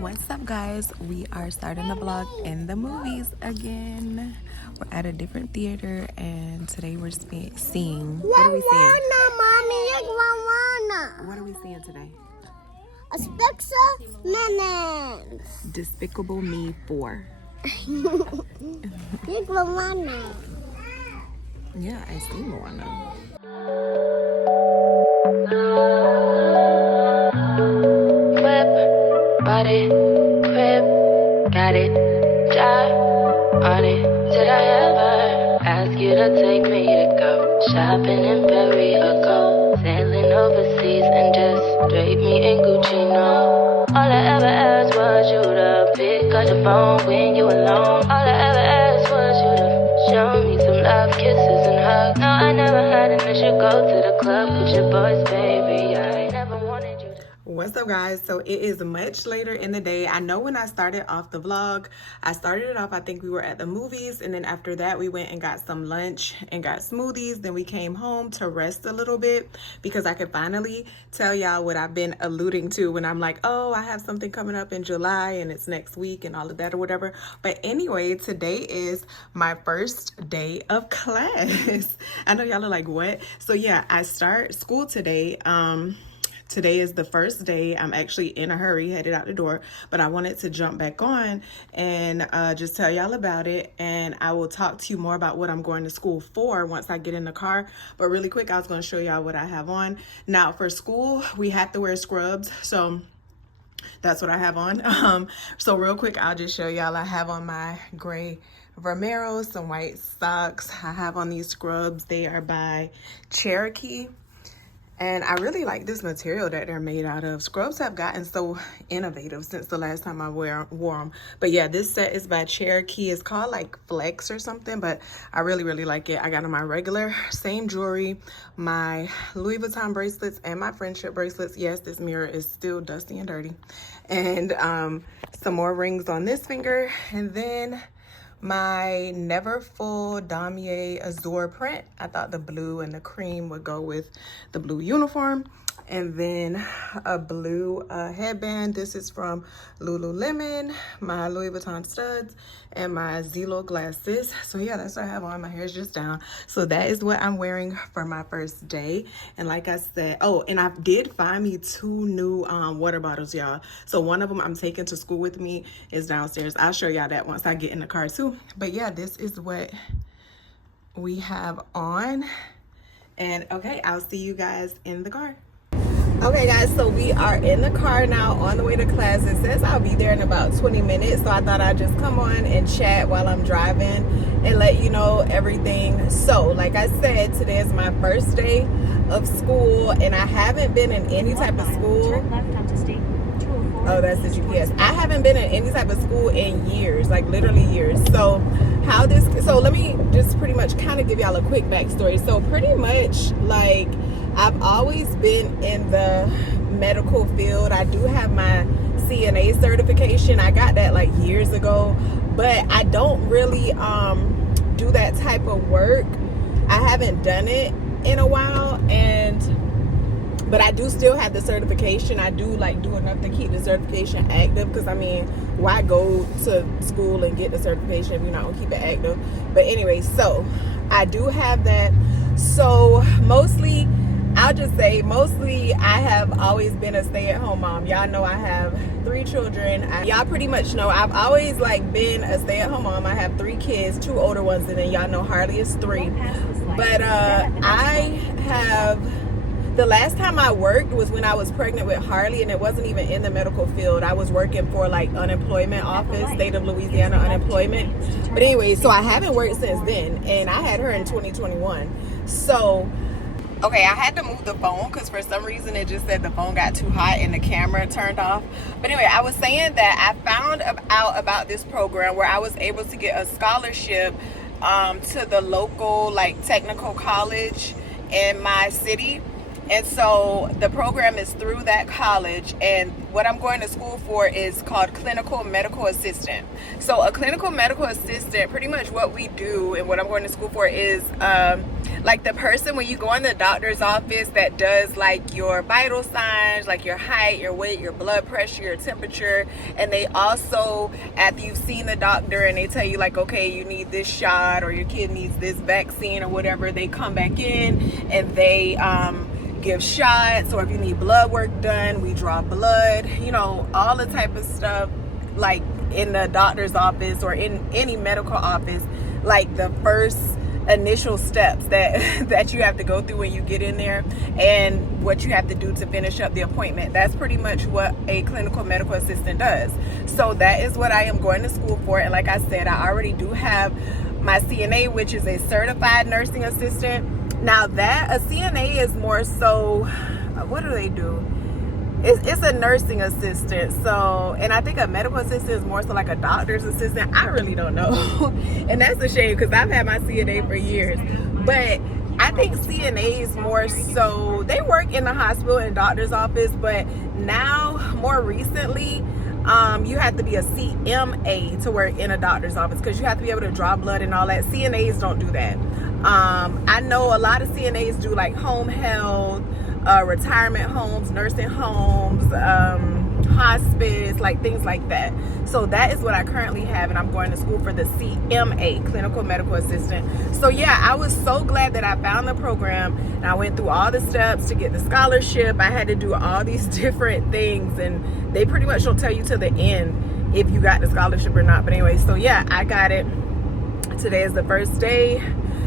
What's up, guys? We are starting the vlog in the movies again. We're at a different theater, and today we're seeing. What are we seeing? What are we seeing today? Despicable Me 4. Yeah, I see Moana. Body, crib, got it, job on it. Did I ever ask you to take me to go shopping in Paris or go sailing overseas and just drape me in Gucci? No, all I ever asked was you to pick up the phone when you alone. All I ever asked was you to show me some love, kisses and hugs. No, I never had an issue. Go to the club with your boys, baby. I never wanted you to. What's up, guys? So it is much later in the day. I know when I started off the vlog, I started it off, I think we were at the movies, and then after that we went and got some lunch and got smoothies. Then we came home to rest a little bit because I could finally tell y'all what I've been alluding to when I'm like, oh, I have something coming up in July and it's next week and all of that or whatever. But anyway, today is my first day of class. I know y'all are like, what? So yeah, I start school today. Today is the first day. I'm actually in a hurry, headed out the door, but I wanted to jump back on and just tell y'all about it. And I will talk to you more about what I'm going to school for once I get in the car. But really quick, I was going to show y'all what I have on. Now for school, we have to wear scrubs. So that's what I have on. So real quick, I'll just show y'all. I have on my gray Vomeros, some white socks. I have on these scrubs. They are by Cherokee. And I really like this material that they're made out of. Scrubs have gotten so innovative since the last time I wore them. But yeah, this set is by Cherokee. It's called like Flex or something, but I really, really like it. I got on my regular, same jewelry, my Louis Vuitton bracelets and my friendship bracelets. Yes, this mirror is still dusty and dirty. And some more rings on this finger. And then my Never Full Damier Azure print. I thought the blue and the cream would go with the blue uniform. And then a blue headband. This is from Lululemon, my Louis Vuitton studs, and my Zelo glasses. So yeah, that's what I have on. My hair is just down. So that is what I'm wearing for my first day. And like I said, oh, and I did find me 2 new water bottles, y'all. So one of them I'm taking to school with me is downstairs. I'll show y'all that once I get in the car too. But yeah, this is what we have on. And okay, I'll see you guys in the car. Okay guys, so we are in the car now on the way to class. It says I'll be there in about 20 minutes, so I thought I'd just come on and chat while I'm driving and let you know everything. So like I said, today is my first day of school and I haven't been in any type of school. Oh, that's the GPS. I haven't been in any type of school in years, like literally years. So let me just pretty much kind of give y'all a quick backstory. So pretty much like I've always been in the medical field. I do have my CNA certification. I got that like years ago, but I don't really do that type of work. I haven't done it in a while, but I do still have the certification. I do like do enough to keep the certification active because I mean, why go to school and get the certification if you're not gonna keep it active? But anyway, so I do have that. So mostly I have always been a stay-at-home mom. Y'all know I have 3 children. Y'all pretty much know I've always like been a stay-at-home mom. I have 3 kids, 2 older ones, and then y'all know Harley is 3. But the last time I worked was when I was pregnant with Harley, and it wasn't even in the medical field. I was working for like unemployment office, state of Louisiana unemployment. But anyway, so I haven't worked since then, and I had her in 2021. So okay, I had to move the phone because for some reason it just said the phone got too hot and the camera turned off. But anyway, I was saying that I found out about this program where I was able to get a scholarship to the local like technical college in my city. And so the program is through that college, and what I'm going to school for is called clinical medical assistant. So a clinical medical assistant, pretty much what we do and what I'm going to school for is like the person when you go in the doctor's office that does like your vital signs, like your height, your weight, your blood pressure, your temperature. And they also, after you've seen the doctor and they tell you like, okay, you need this shot or your kid needs this vaccine or whatever, they come back in and they give shots, or if you need blood work done, we draw blood, you know, all the type of stuff like in the doctor's office or in any medical office, like the first initial steps that you have to go through when you get in there and what you have to do to finish up the appointment. That's pretty much what a clinical medical assistant does. So that is what I am going to school for. And like I said, I already do have my CNA, which is a certified nursing assistant. Now that a CNA is more so, what do they do? It's a nursing assistant. So, and I think a medical assistant is more so like a doctor's assistant. I really don't know. And that's a shame because I've had my CNA for years. But I think CNAs more so, they work in the hospital and doctor's office, but now more recently, you have to be a CMA to work in a doctor's office because you have to be able to draw blood and all that. CNAs don't do that. I know a lot of CNAs do like home health, retirement homes, nursing homes, hospice, like things like that. So that is what I currently have, and I'm going to school for the CMA, clinical medical assistant. So yeah, I was so glad that I found the program, and I went through all the steps to get the scholarship. I had to do all these different things, and they pretty much don't tell you to the end if you got the scholarship or not. But anyway, so yeah, I got it. Today is the first day.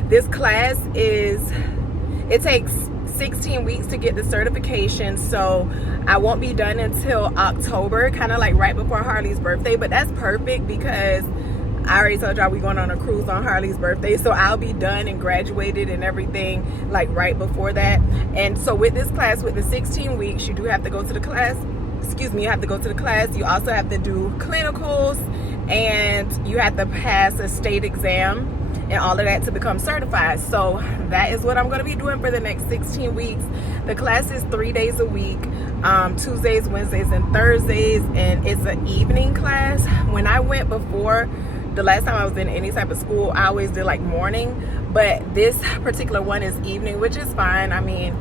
This class it takes 16 weeks to get the certification, so I won't be done until October, kind of like right before Harley's birthday. But that's perfect because I already told y'all we going on a cruise on Harley's birthday, so I'll be done and graduated and everything like right before that. And so with this class, with the 16 weeks, you do have to go to the class. You have to go to the class. You also have to do clinicals, and you have to pass a state exam and all of that to become certified. So that is what I'm going to be doing for the next 16 weeks. The class is 3 days a week, Tuesdays, Wednesdays, and Thursdays, and it's an evening class. When I went before, the last time I was in any type of school, I always did like morning, but this particular one is evening, which is fine. I mean,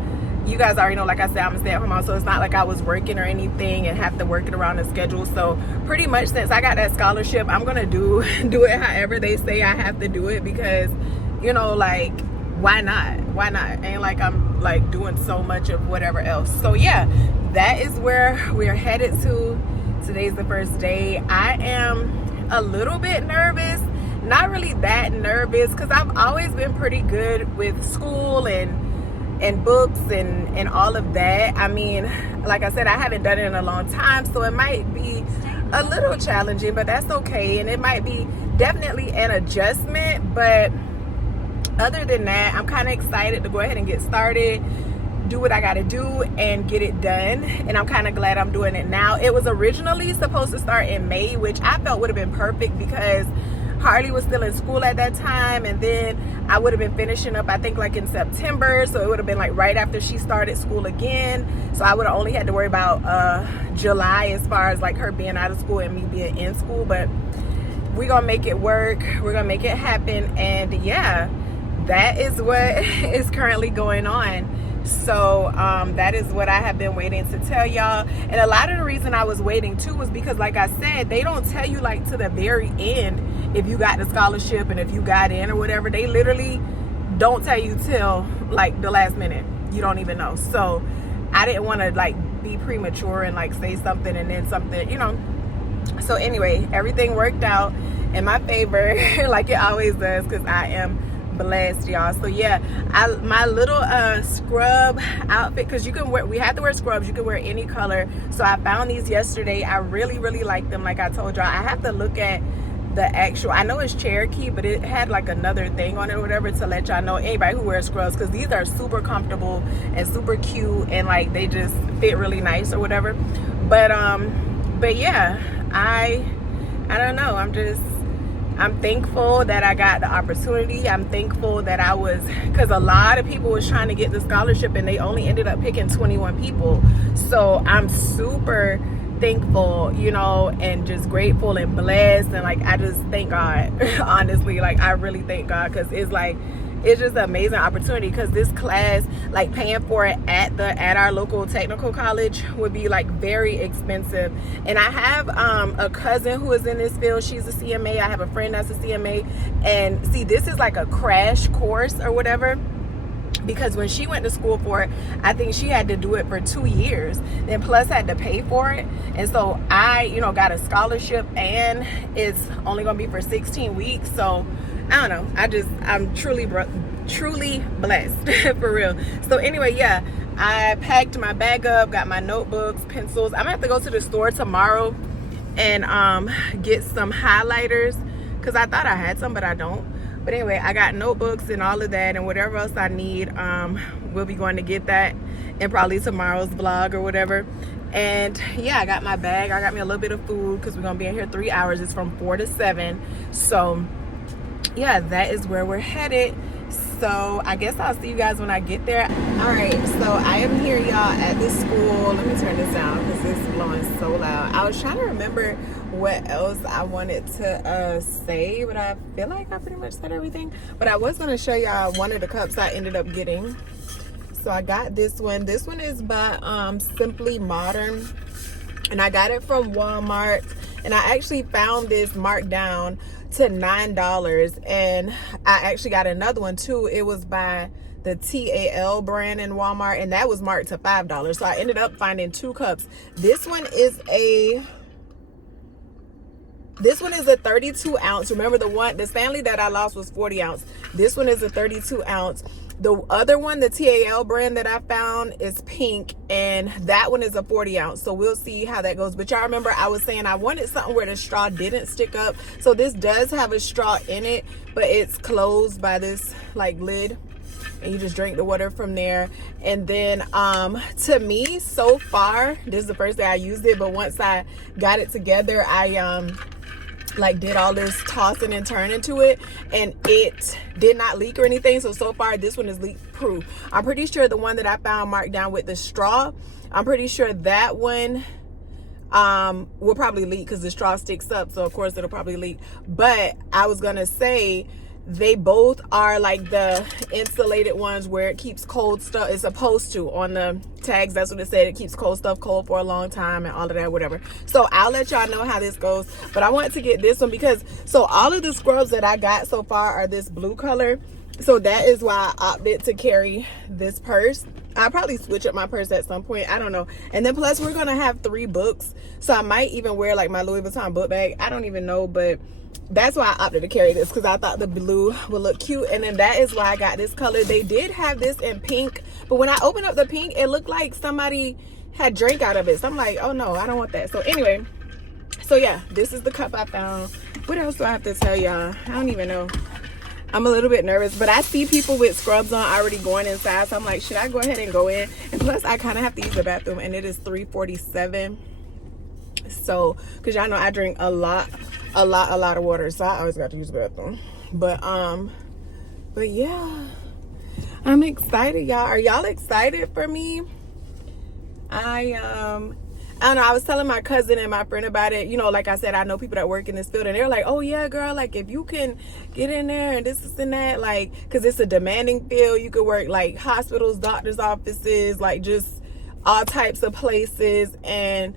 you guys already know, like I said, I'm a stay-at-home mom, so it's not like I was working or anything and have to work it around the schedule. So pretty much since I got that scholarship, I'm gonna do it however they say I have to do it, because, you know, like, why not? Ain't like I'm like doing so much of whatever else. So yeah, that is where we're headed to. Today's the first day. I am a little bit nervous, not really that nervous, because I've always been pretty good with school and books and all of that. I mean, like I said, I haven't done it in a long time, so it might be a little challenging, but that's okay. And it might be definitely an adjustment, but other than that, I'm kind of excited to go ahead and get started, do what I got to do and get it done. And I'm kind of glad I'm doing it now. It was originally supposed to start in May, which I felt would have been perfect because Harley was still in school at that time, and then I would have been finishing up, I think, like in September, so it would have been like right after she started school again. So I would have only had to worry about July as far as like her being out of school and me being in school. But we're gonna make it work, we're gonna make it happen. And yeah, that is what is currently going on. So that is what I have been waiting to tell y'all. And a lot of the reason I was waiting too was because, like I said, they don't tell you like to the very end if you got the scholarship and if you got in or whatever. They literally don't tell you till like the last minute. You don't even know. So I didn't want to like be premature and like say something and then something, you know. So anyway, everything worked out in my favor like it always does, because I am blessed, y'all. So yeah, my little scrub outfit, because you can wear, we have to wear scrubs, you can wear any color. So I found these yesterday. I really like them. Like I told y'all, I have to look at the actual, I know it's Cherokee, but it had like another thing on it or whatever to let y'all know, anybody who wears scrubs, because these are super comfortable and super cute and like they just fit really nice or whatever. But yeah, I don't know, I'm just I'm thankful that I got the opportunity. I'm thankful that I was, because a lot of people was trying to get the scholarship and they only ended up picking 21 people. So I'm super thankful, you know, and just grateful and blessed. And like, I just thank God, honestly, like I really thank God, because it's like, it's just an amazing opportunity, because this class, like paying for it at our local technical college would be like very expensive. And I have a cousin who is in this field. She's a CMA. I have a friend that's a CMA, and see, this is like a crash course or whatever, because when she went to school for it, I think she had to do it for 2 years, then plus had to pay for it. And so I, you know, got a scholarship, and it's only gonna be for 16 weeks. So I don't know, I'm truly blessed for real. So anyway, yeah, I packed my bag up, got my notebooks, pencils. I'm gonna have to go to the store tomorrow and get some highlighters, because I thought I had some, but I don't. But anyway, I got notebooks and all of that, and whatever else I need, we'll be going to get that in probably tomorrow's vlog or whatever. And yeah, I got my bag. I got me a little bit of food, because we're gonna be in here 3 hours. It's from 4 to 7. So yeah, that is where we're headed. So I guess I'll see you guys when I get there. All right, so I am here, y'all, at this school. Let me turn this down because it's blowing so loud. I was trying to remember what else I wanted to say, but I feel like I pretty much said everything. But I was going to show y'all one of the cups I ended up getting. So I got this one. This one is by Simply Modern, and I got it from Walmart. And I actually found this marked down to $9, and I actually got another one too. It was by the TAL brand in Walmart, and that was marked to $5. So I ended up finding 2 cups. This one is a 32 ounce. Remember, the Stanley that I lost was 40 ounce. This one is a 32 ounce. The other one, the TAL brand that I found, is pink, and that one is a 40 ounce. So we'll see how that goes. But y'all remember I was saying I wanted something where the straw didn't stick up. So this does have a straw in it, but it's closed by this like lid, and you just drink the water from there. And then to me, so far, this is the first day I used it, but once I got it together, I like did all this tossing and turning to it, and it did not leak or anything. So far this one is leak proof. I'm pretty sure the one that I found marked down with the straw, I'm pretty sure that one will probably leak, because the straw sticks up, so of course it'll probably leak. But I was gonna say, they both are like the insulated ones where it keeps cold stuff. It's supposed to, on the tags, that's what it said. It keeps cold stuff cold for a long time and all of that, whatever. So I'll let y'all know how this goes. But I wanted to get this one because, so all of the scrubs that I got so far are this blue color. So that is why I opted to carry this purse. I'll probably switch up my purse at some point. I don't know. And then plus we're going to have 3 books. So I might even wear like my Louis Vuitton book bag. I don't even know, but that's why I opted to carry this, because I thought the blue would look cute. And then that is why I got this color. They did have this in pink, but when I opened up the pink, it looked like somebody had drank out of it. So I'm like, oh no, I don't want that. So anyway, so yeah, this is the cup I found. What else do I have to tell y'all? I don't even know. I'm a little bit nervous, but I see people with scrubs on already going inside. So I'm like, should I go ahead and go in? And plus I kind of have to use the bathroom, and it is 3:47. So, cause y'all know I drink a lot of water, so I always got to use the bathroom. But yeah, I'm excited, y'all. Are y'all excited for me? I don't know, I was telling my cousin and my friend about it. You know, like I said, I know people that work in this field, and they're like, oh yeah, girl, like if you can get in there and this and that, like, because it's a demanding field. You could work like hospitals, doctors' offices, like just all types of places. And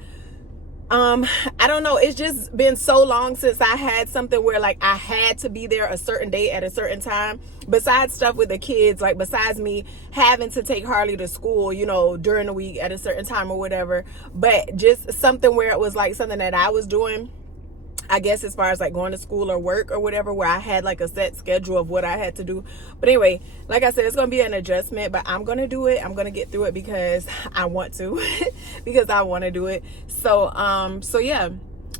I don't know, it's just been so long since I had something where like I had to be there a certain day at a certain time, besides stuff with the kids, like besides me having to take Harley to school, you know, during the week at a certain time or whatever. But just something where it was like something that I was doing, I guess, as far as like going to school or work or whatever, where I had like a set schedule of what I had to do. But anyway, like I said, it's going to be an adjustment, but I'm going to do it. I'm going to get through it because I want to, because I want to do it. So yeah,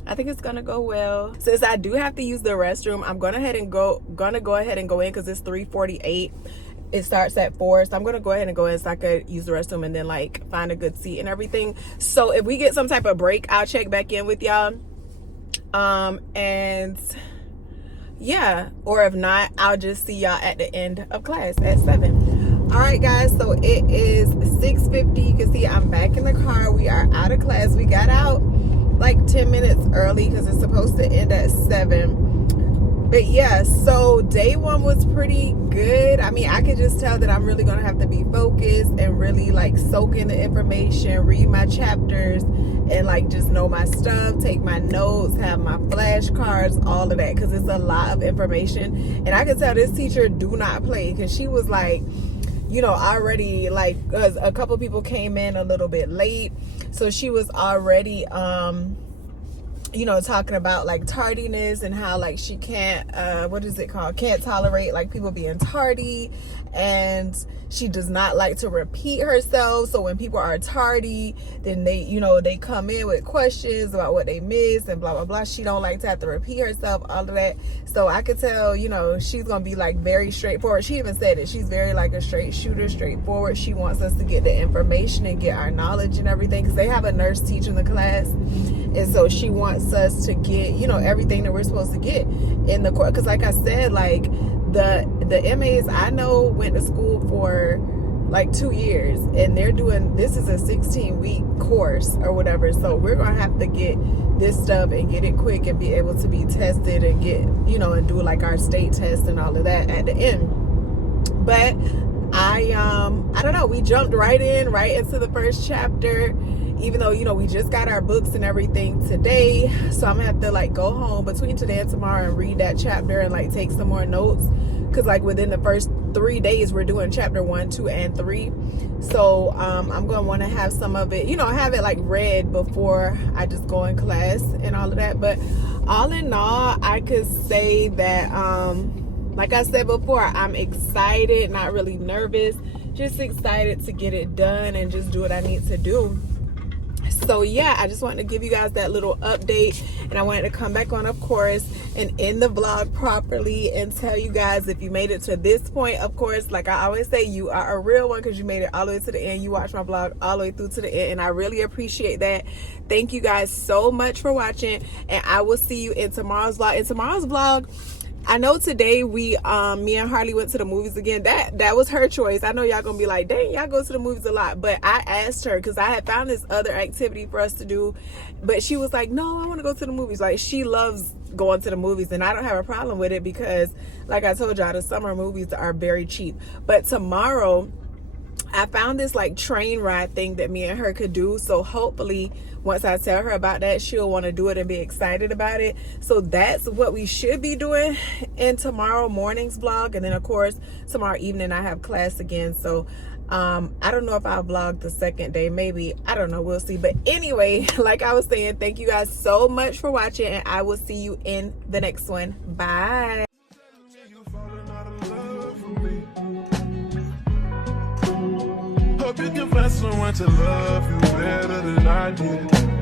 I think it's going to go well. Since I do have to use the restroom, I'm going to go ahead and go in, because it's 3:48. It starts at 4, so I'm gonna go ahead and go in so I could use the restroom and then like find a good seat and everything. So if we get some type of break, I'll check back in with y'all. And yeah, or if not, I'll just see y'all at the end of class at 7. All right, guys, so it is 6:50. You can see I'm back in the car. We are out of class. We got out like 10 minutes early because it's supposed to end at 7. But yeah, so day 1 was pretty good. I mean, I could just tell that I'm really gonna have to be focused and really like soak in the information, read my chapters, and like just know my stuff, take my notes, have my flashcards, all of that, because it's a lot of information. And I could tell this teacher do not play, because she was like, you know, already like, cause a couple people came in a little bit late, so she was already you know, talking about like tardiness and how like she can't can't tolerate like people being tardy, and she does not like to repeat herself. So when people are tardy, then they, you know, they come in with questions about what they missed and blah blah blah. She don't like to have to repeat herself, all of that. So I could tell, you know, she's gonna be like very straightforward. She even said it, she's very like a straight shooter, straightforward. She wants us to get the information and get our knowledge and everything, because they have a nurse teaching the class, and so she wants us to get, you know, everything that we're supposed to get in the course. Because like I said, like the MAs I know went to school for like 2 years, and they're doing, this is a 16-week course or whatever. So we're gonna have to get this stuff and get it quick and be able to be tested and get, you know, and do like our state test and all of that at the end. But I don't know, we jumped right into the first chapter, even though, you know, we just got our books and everything today. So I'm gonna have to like go home between today and tomorrow and read that chapter and like take some more notes, because like within the first 3 days we're doing chapter 1, 2, and 3. So I'm gonna want to have some of it, you know, have it like read before I just go in class and all of that. But all in all, I could say that like I said before, I'm excited, not really nervous, just excited to get it done and just do what I need to do. So yeah, I just wanted to give you guys that little update, and I wanted to come back on, of course, and end the vlog properly and tell you guys, if you made it to this point, of course, like I always say, you are a real one, because you made it all the way to the end. You watched my vlog all the way through to the end, and I really appreciate that. Thank you guys so much for watching, and I will see you in tomorrow's vlog. In tomorrow's vlog, I know today we me and Harley went to the movies again. That was her choice. I know y'all gonna be like, dang, y'all go to the movies a lot, but I asked her because I had found this other activity for us to do, but she was like, no, I want to go to the movies. Like, she loves going to the movies, and I don't have a problem with it, because like I told y'all, the summer movies are very cheap. But tomorrow I found this like train ride thing that me and her could do. So hopefully once I tell her about that, she'll want to do it and be excited about it. So that's what we should be doing in tomorrow morning's vlog. And then of course tomorrow evening I have class again. So I don't know if I'll vlog the second day, maybe, I don't know, we'll see. But anyway, like I was saying, thank you guys so much for watching, and I will see you in the next one. Bye. Hope you can find someone to love you better than I did.